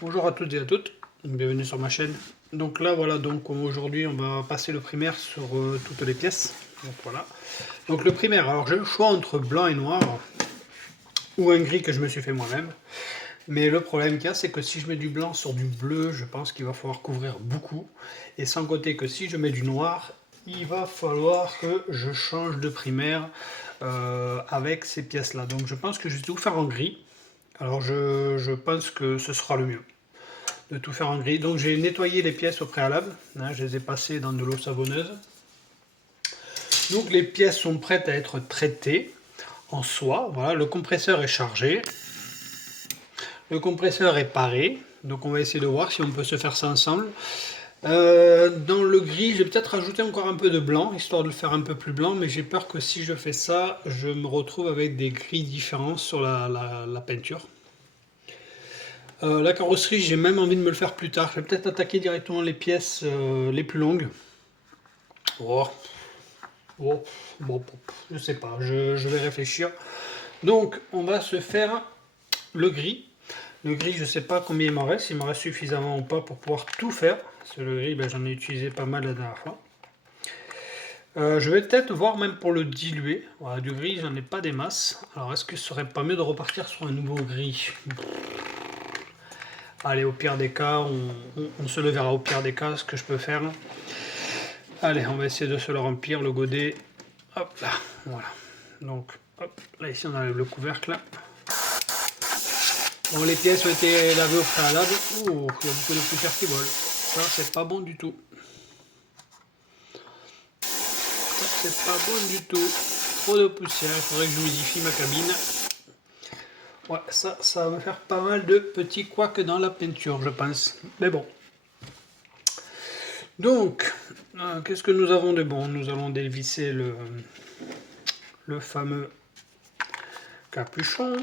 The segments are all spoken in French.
Bonjour à toutes et à toutes, bienvenue sur ma chaîne. Donc là voilà, donc aujourd'hui on va passer le primaire sur toutes les pièces. Donc voilà. Donc le primaire, alors j'ai le choix entre blanc et noir ou un gris que je me suis fait moi-même. Mais le problème qu'il y a, c'est que si je mets du blanc sur du bleu, je pense qu'il va falloir couvrir beaucoup. Et sans compter que si je mets du noir, il va falloir que je change de primaire avec ces pièces-là. Donc je pense que je vais tout faire en gris. Alors je pense que ce sera le mieux de tout faire en gris. Donc j'ai nettoyé les pièces au préalable, hein, je les ai passées dans de l'eau savonneuse. Donc les pièces sont prêtes à être traitées en soie. Voilà, le compresseur est chargé, le compresseur est paré. Donc on va essayer de voir si on peut se faire ça ensemble. Dans le gris, je vais peut-être rajouter encore un peu de blanc, histoire de le faire un peu plus blanc, mais j'ai peur que si je fais ça, je me retrouve avec des gris différents sur la peinture. La carrosserie, j'ai même envie de me le faire plus tard. Je vais peut-être attaquer directement les pièces les plus longues. Oh, oh, bon, je sais pas, je vais réfléchir. Donc, on va se faire le gris. Le gris, je sais pas combien il m'en reste suffisamment ou pas pour pouvoir tout faire. Parce que le gris, ben, j'en ai utilisé pas mal la dernière fois. Je vais peut-être voir même pour le diluer. Voilà, du gris, j'en ai pas des masses. Alors, est-ce que ce serait pas mieux de repartir sur un nouveau gris? Allez, au pire des cas, on se le verra au pire des cas, ce que je peux faire. Allez, on va essayer de se le remplir, le godet. Hop là, voilà. Donc, hop, là ici on enlève le couvercle. Bon, les pièces ont été lavées au préalable. Oh, il y a beaucoup de poussière qui vole. Ça, c'est pas bon du tout. Ça, c'est pas bon du tout. Trop de poussière, il faudrait que j'humidifie ma cabine. Ouais, ça va me faire pas mal de petits couacs dans la peinture, je pense. Mais bon. Donc, qu'est-ce que nous avons de bon? Nous allons dévisser le fameux capuchon.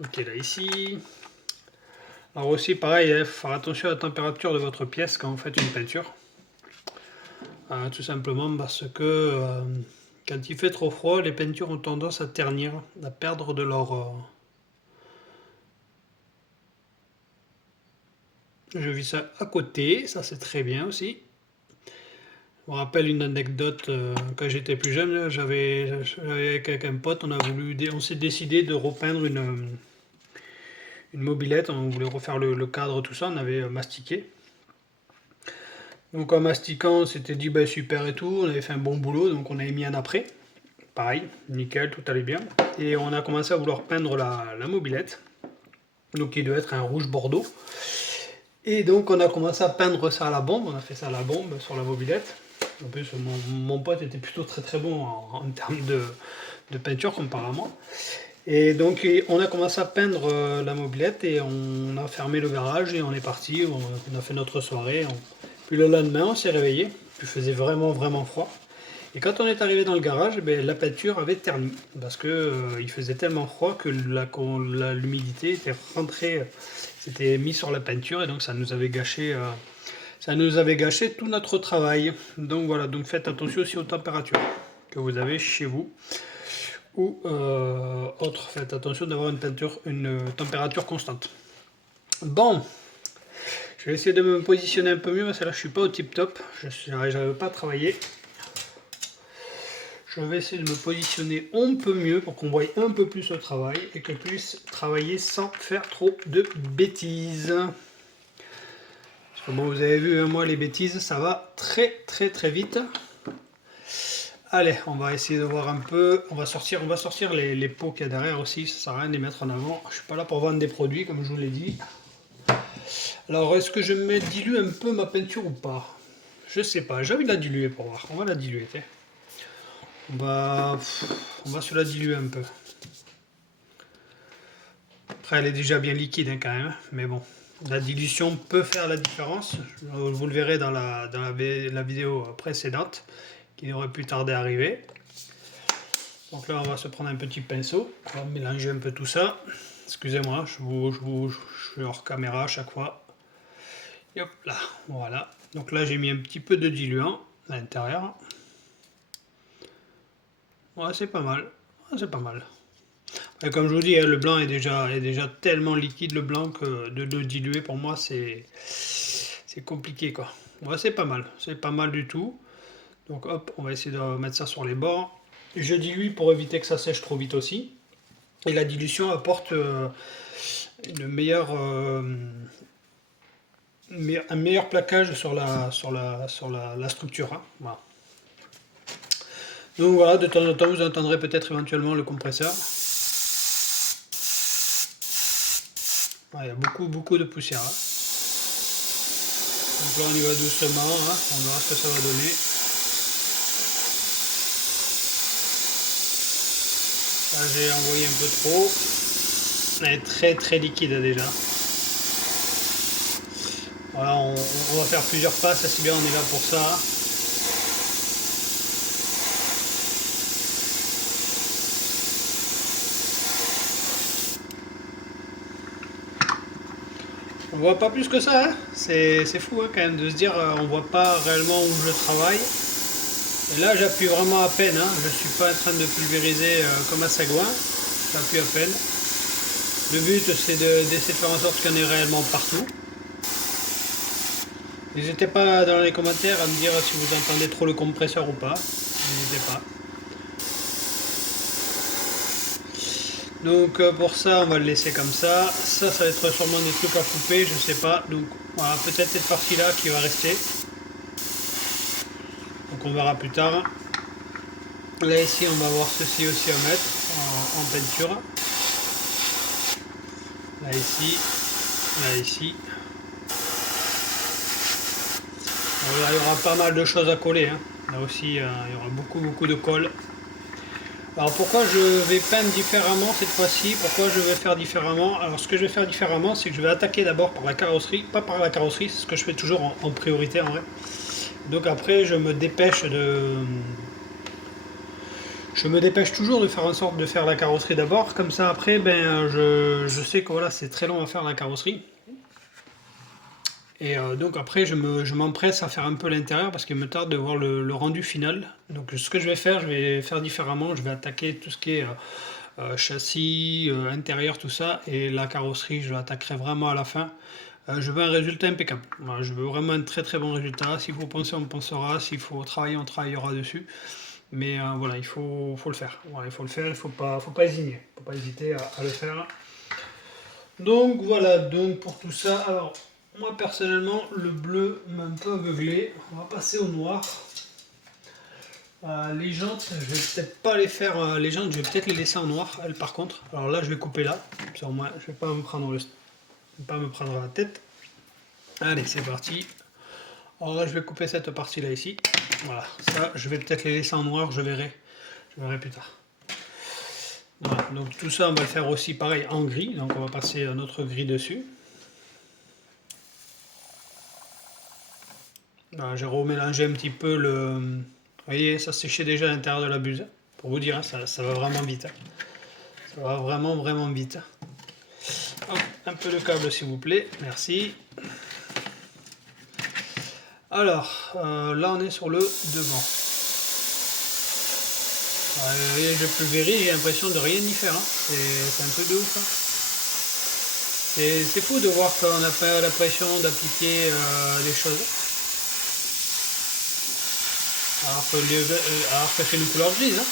Ok, là ici. Alors aussi, pareil, il faut faire attention à la température de votre pièce quand vous faites une peinture. Tout simplement parce que quand il fait trop froid, les peintures ont tendance à ternir, à perdre de leur... Je vis ça à côté, ça c'est très bien aussi. Je me rappelle une anecdote, quand j'étais plus jeune, j'avais avec un pote, on s'est décidé de repeindre une mobilette, on voulait refaire le cadre, tout ça, on avait mastiqué. Donc en mastiquant, on s'était dit bah, super et tout, on avait fait un bon boulot, donc on avait mis un après. Pareil, nickel, tout allait bien. Et on a commencé à vouloir peindre la mobilette, donc il devait être un rouge bordeaux. Et donc on a commencé à peindre ça à la bombe, on a fait ça à la bombe sur la mobilette. En plus mon pote était plutôt très bon en termes de peinture comparé à moi. Et donc on a commencé à peindre la mobilette et on a fermé le garage et on est parti, on a fait notre soirée. Puis le lendemain on s'est réveillé, il faisait vraiment froid. Et quand on est arrivé dans le garage, ben, la peinture avait terni parce que il faisait tellement froid que l'humidité était rentrée, s'était mis sur la peinture et donc ça nous avait gâché tout notre travail. Donc voilà, donc faites attention aussi aux températures que vous avez chez vous ou autre. Faites attention d'avoir une température constante. Bon, je vais essayer de me positionner un peu mieux parce que là je suis pas au tip top, je n'arrive pas à travailler. Je vais essayer de me positionner un peu mieux pour qu'on voie un peu plus le travail et que je puisse travailler sans faire trop de bêtises. Parce que bon, vous avez vu, hein, moi les bêtises, ça va très vite. Allez, on va essayer de voir un peu. On va sortir les pots qu'il y a derrière aussi, ça sert à rien de les mettre en avant. Je suis pas là pour vendre des produits, comme je vous l'ai dit. Alors, est-ce que je me dilue un peu ma peinture ou pas? Je sais pas, j'ai envie de la diluer pour voir. On va la diluer, tiens. On va se la diluer un peu. Après, elle est déjà bien liquide hein, quand même, mais bon. La dilution peut faire la différence. Vous le verrez dans la vidéo précédente, qui devrait plus tarder à arriver. Donc là, on va se prendre un petit pinceau. On va mélanger un peu tout ça. Excusez-moi, je suis hors caméra à chaque fois. Et hop là, voilà. Donc là, j'ai mis un petit peu de diluant à l'intérieur. Ouais, c'est pas mal. Ouais, c'est pas mal. Et comme je vous dis, hein, le blanc est déjà tellement liquide, le blanc, que de le diluer pour moi c'est compliqué quoi. Ouais, c'est pas mal du tout. Donc hop, on va essayer de mettre ça sur les bords. Je dilue pour éviter que ça sèche trop vite aussi. Et la dilution apporte une meilleure, un meilleur plaquage sur la structure, hein. Voilà. Donc voilà, de temps en temps, vous entendrez peut-être éventuellement le compresseur. Ouais, il y a beaucoup de poussière, hein. Donc là, on y va doucement, hein. On verra ce que ça va donner. Là, j'ai envoyé un peu trop. Elle est très liquide déjà. Voilà, on va faire plusieurs passes, c'est bien, on est là pour ça. On voit pas plus que ça, hein. C'est fou hein, quand même de se dire on voit pas réellement où je travaille. Et là j'appuie vraiment à peine, hein. Je suis pas en train de pulvériser comme à Sagouin, j'appuie à peine. Le but c'est d'essayer de faire en sorte qu'il y en ait réellement partout. N'hésitez pas dans les commentaires à me dire si vous entendez trop le compresseur ou pas, n'hésitez pas. Donc pour ça on va le laisser comme ça. Ça va être sûrement des trucs à couper, je sais pas. Donc voilà, peut-être cette partie là qui va rester. Donc on verra plus tard. Là ici on va voir ceci aussi à mettre en peinture. Là ici. Là ici. Alors, là il y aura pas mal de choses à coller, hein. Là aussi il y aura beaucoup de colle. Alors pourquoi je vais peindre différemment cette fois-ci? Pourquoi je vais faire différemment? Alors ce que je vais faire différemment, c'est que je vais attaquer d'abord par la carrosserie, pas par la carrosserie, c'est ce que je fais toujours en priorité en vrai. Donc après je me dépêche toujours de faire en sorte de faire la carrosserie d'abord, comme ça après ben je sais que voilà c'est très long à faire la carrosserie. Et donc après je m'empresse à faire un peu l'intérieur parce qu'il me tarde de voir le rendu final. Donc ce que je vais faire différemment, je vais attaquer tout ce qui est châssis, intérieur, tout ça, et la carrosserie je l'attaquerai vraiment à la fin. Je veux un résultat impeccable. Voilà, je veux vraiment un très bon résultat. S'il faut penser, on pensera. S'il faut travailler, on travaillera dessus. Mais voilà, il faut le faire. Voilà, il faut le faire, il faut pas hésiter. Faut pas hésiter à le faire. Donc voilà, donc pour tout ça, alors moi personnellement, le bleu m'a un peu aveuglé. On va passer au noir. Les jantes, je vais peut-être pas les faire. Les jantes, je vais peut-être les laisser en noir. Elles, par contre, alors là, je vais couper là. Sur moi, je vais pas me prendre la tête. Allez, c'est parti. Alors là, je vais couper cette partie-là ici. Voilà, ça, je vais peut-être les laisser en noir. Je verrai plus tard. Voilà, donc tout ça, on va le faire aussi pareil en gris. Donc on va passer notre gris dessus. J'ai remélangé un petit peu le. Vous voyez, ça séchait déjà à l'intérieur de la buse. Pour vous dire, hein, ça va vraiment vite. Ça va vraiment vite. Hop, un peu de câble s'il vous plaît, merci. Alors, là on est sur le devant. Je pulvérise, j'ai l'impression de rien y faire, hein. C'est un peu de ouf, hein. C'est fou de voir qu'on n'a pas l'impression d'appliquer des choses. Alors que c'est une couleur grise, hein.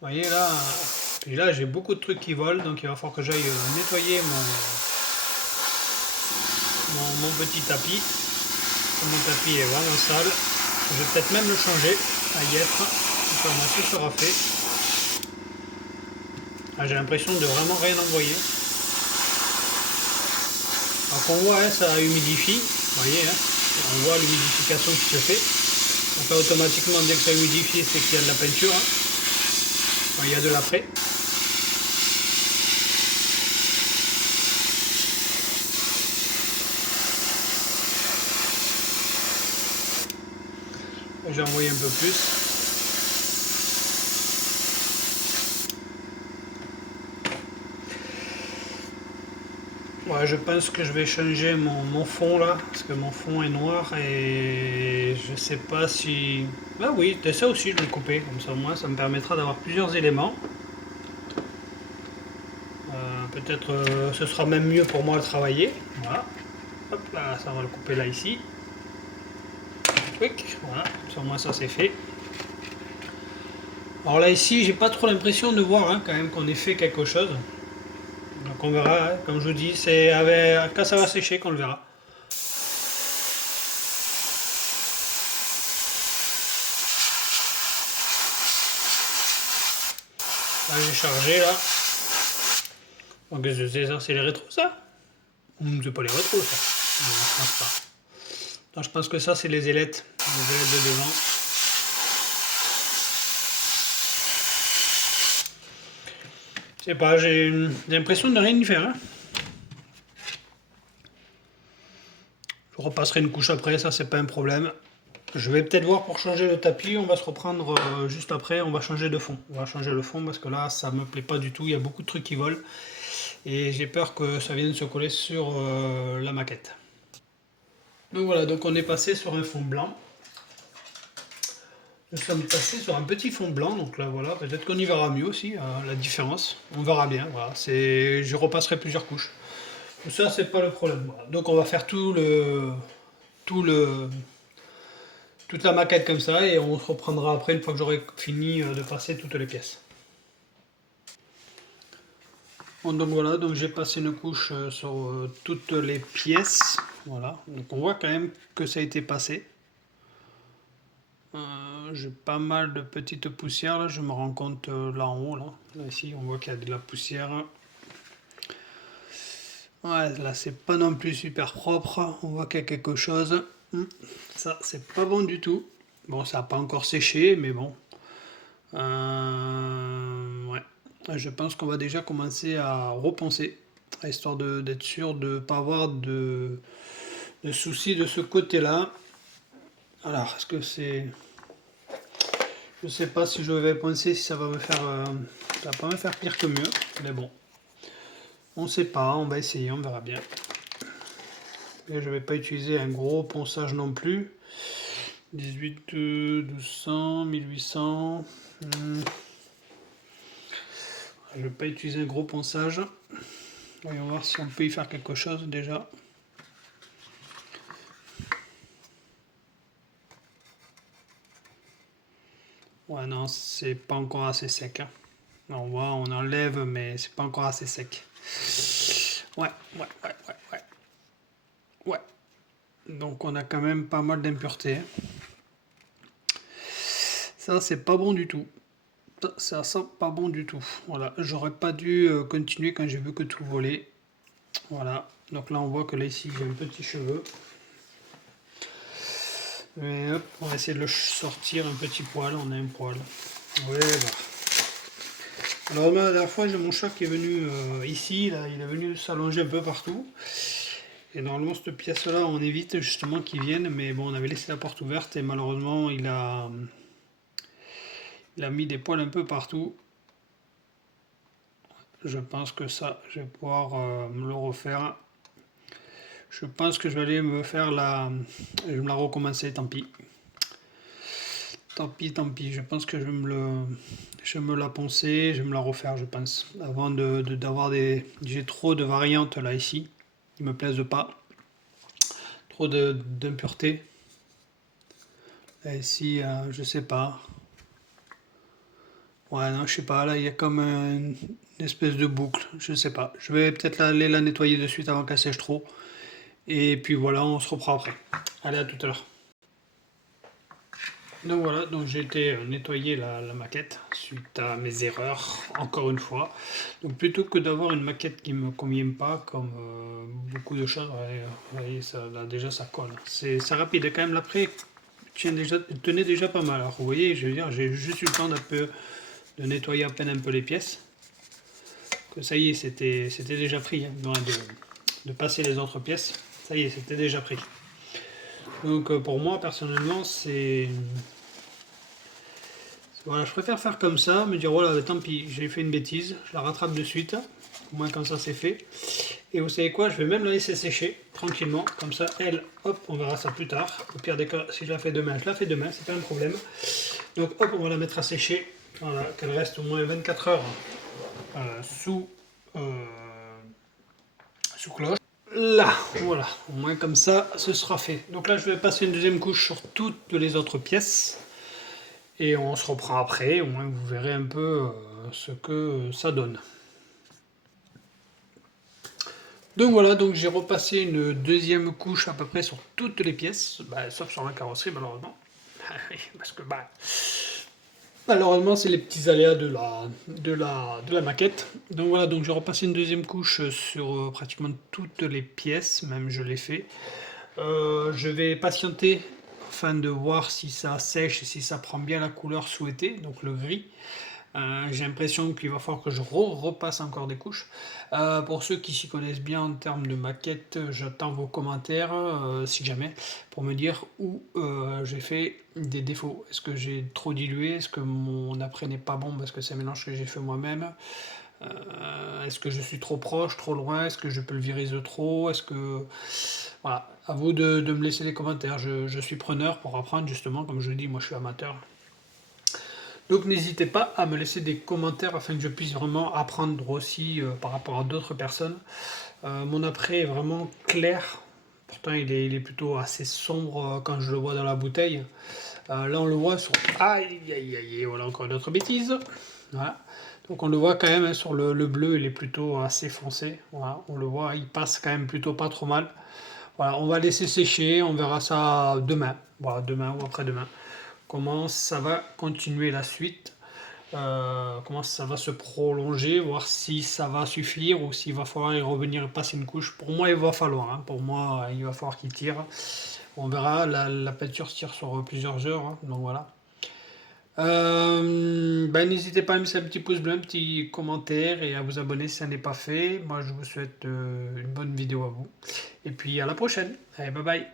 Vous voyez là, puis là j'ai beaucoup de trucs qui volent, donc il va falloir que j'aille nettoyer mon petit tapis. Mon tapis est vraiment sale. Je vais peut-être même le changer à y être. Comme ça, ce sera fait. J'ai l'impression de vraiment rien envoyer. Alors qu'on voit, hein, ça humidifie. Vous voyez, hein, on voit l'humidification qui se fait. Donc là, automatiquement, dès que ça humidifie, c'est qu'il y a de la peinture, hein. Enfin, il y a de l'après. J'ai envoyé un peu plus. Ouais, je pense que je vais changer mon fond là, parce que mon fond est noir et je sais pas si... Bah oui, ça aussi je vais le couper, comme ça au moins ça me permettra d'avoir plusieurs éléments. Peut-être ce sera même mieux pour moi de travailler. Voilà. Hop là, ça on va le couper là ici. Quick, voilà, au moins ça c'est fait. Alors là ici, j'ai pas trop l'impression de voir hein, quand même qu'on ait fait quelque chose. Donc on verra, hein. Comme je vous dis, c'est quand ça va sécher qu'on le verra. Là j'ai chargé là. Donc qu'est-ce que c'est ça? C'est les rétros ça? C'est pas les rétros ça. Non, je pense pas. Non, je pense que ça c'est les ailettes. Les ailettes de devant. Je sais pas, j'ai l'impression de rien y faire. Hein. Je repasserai une couche après, ça c'est pas un problème. Je vais peut-être voir pour changer le tapis, on va se reprendre juste après, on va changer de fond. On va changer le fond parce que là ça me plaît pas du tout, il y a beaucoup de trucs qui volent. Et j'ai peur que ça vienne se coller sur la maquette. Donc voilà, donc on est passé sur un fond blanc. Nous sommes passés sur un petit fond blanc, donc là voilà, peut-être qu'on y verra mieux aussi, la différence. On verra bien, voilà. Je repasserai plusieurs couches. Ça c'est pas le problème. Voilà. Donc on va faire toute la maquette comme ça et on se reprendra après une fois que j'aurai fini de passer toutes les pièces. Bon, donc voilà, donc j'ai passé une couche sur toutes les pièces. Voilà, donc on voit quand même que ça a été passé. J'ai pas mal de petites poussières là, je me rends compte là en haut, là ici on voit qu'il y a de la poussière. Ouais, là c'est pas non plus super propre, on voit qu'il y a quelque chose. Ça c'est pas bon du tout. Bon, ça n'a pas encore séché, mais bon. Ouais, je pense qu'on va déjà commencer à repenser, histoire d'être sûr de ne pas avoir de soucis de ce côté-là. Alors, est-ce que c'est... Je sais pas si je vais penser si ça va me faire... ça va pas me faire pire que mieux, mais bon. On sait pas, on va essayer, on verra bien. Et je vais pas utiliser un gros ponçage non plus. 18, 1200, 1800... Je vais pas utiliser un gros ponçage. Voyons voir si on peut y faire quelque chose déjà. Ouais, non, c'est pas encore assez sec. Hein. On voit, on enlève, mais c'est pas encore assez sec. Ouais. Donc on a quand même pas mal d'impuretés. Ça, c'est pas bon du tout. Ça sent pas bon du tout. Voilà, j'aurais pas dû continuer quand j'ai vu que tout volait. Voilà, donc là on voit que là ici j'ai un petit cheveu. Et hop, on va essayer de le sortir un petit poil, on a un poil. Voilà. Alors la dernière fois j'ai mon chat qui est venu ici, là, il est venu s'allonger un peu partout. Et normalement cette pièce là on évite justement qu'il vienne, mais bon on avait laissé la porte ouverte et malheureusement il a mis des poils un peu partout. Je pense que ça je vais pouvoir me le refaire. Je pense que je vais aller me faire je vais me la recommencer, tant pis. Tant pis, je pense que je vais me la poncer, je vais me la refaire, je pense. Avant d'avoir j'ai trop de variantes là ici, qui me plaisent pas. Trop d'impuretés. Là ici, je sais pas. Ouais, non, je sais pas, là il y a comme une espèce de boucle, je sais pas. Je vais peut-être aller la nettoyer de suite avant qu'elle sèche trop. Et puis voilà, on se reprend après. Allez, à tout à l'heure. Donc voilà, donc j'ai été nettoyer la maquette suite à mes erreurs, encore une fois. Donc plutôt que d'avoir une maquette qui ne me convient pas, comme beaucoup de chats, vous voyez, ça, là, déjà ça colle. C'est rapide, et quand même l'après tenait déjà pas mal. Alors vous voyez, je veux dire, j'ai juste eu le temps de nettoyer à peine un peu les pièces. Que ça y est, c'était déjà pris, hein, de passer les autres pièces. Ça y est, c'était déjà pris. Donc pour moi, personnellement, voilà, je préfère faire comme ça, me dire voilà, tant pis, j'ai fait une bêtise, je la rattrape de suite, au moins comme ça c'est fait. Et vous savez quoi, je vais même la laisser sécher tranquillement, comme ça elle, hop, on verra ça plus tard. Au pire des cas, si je la fais demain, je la fais demain, c'est pas un problème. Donc hop, on va la mettre à sécher, voilà, qu'elle reste au moins 24 heures sous sous cloche. Là, voilà, au moins comme ça, ce sera fait. Donc là, je vais passer une deuxième couche sur toutes les autres pièces. Et on se reprend après, au moins vous verrez un peu ce que ça donne. Donc voilà, donc j'ai repassé une deuxième couche à peu près sur toutes les pièces, sauf sur la carrosserie malheureusement. Parce que malheureusement c'est les petits aléas de la maquette. Donc voilà, donc j'ai repassé une deuxième couche sur pratiquement toutes les pièces, même je l'ai fait. Je vais patienter afin de voir si ça sèche et si ça prend bien la couleur souhaitée, donc le gris. J'ai l'impression qu'il va falloir que je repasse encore des couches. Pour ceux qui s'y connaissent bien en termes de maquette, j'attends vos commentaires, si jamais, pour me dire où j'ai fait des défauts. Est-ce que j'ai trop dilué? Est-ce que mon après n'est pas bon parce que c'est un mélange que j'ai fait moi-même? Est-ce que je suis trop proche, trop loin? Est-ce que je pulvérise trop? Est-ce que... Voilà, à vous de me laisser les commentaires. Je suis preneur pour apprendre justement, comme je le dis, moi je suis amateur. Donc n'hésitez pas à me laisser des commentaires afin que je puisse vraiment apprendre aussi par rapport à d'autres personnes. Mon après est vraiment clair, pourtant il est plutôt assez sombre quand je le vois dans la bouteille. Là on le voit sur... Aïe aïe aïe, voilà encore une autre bêtise. Voilà. Donc on le voit quand même hein, sur le bleu, il est plutôt assez foncé. Voilà, on le voit, il passe quand même plutôt pas trop mal. Voilà, on va laisser sécher, on verra ça demain. Voilà, demain ou après-demain. Comment ça va continuer la suite, comment ça va se prolonger, voir si ça va suffire ou s'il va falloir y revenir et passer une couche. Pour moi, il va falloir. Hein. Pour moi, il va falloir qu'il tire. On verra, la peinture se tire sur plusieurs heures. Hein. Donc voilà. N'hésitez pas à me laisser un petit pouce bleu, un petit commentaire et à vous abonner si ça n'est pas fait. Moi, je vous souhaite une bonne vidéo à vous. Et puis à la prochaine. Allez, bye bye.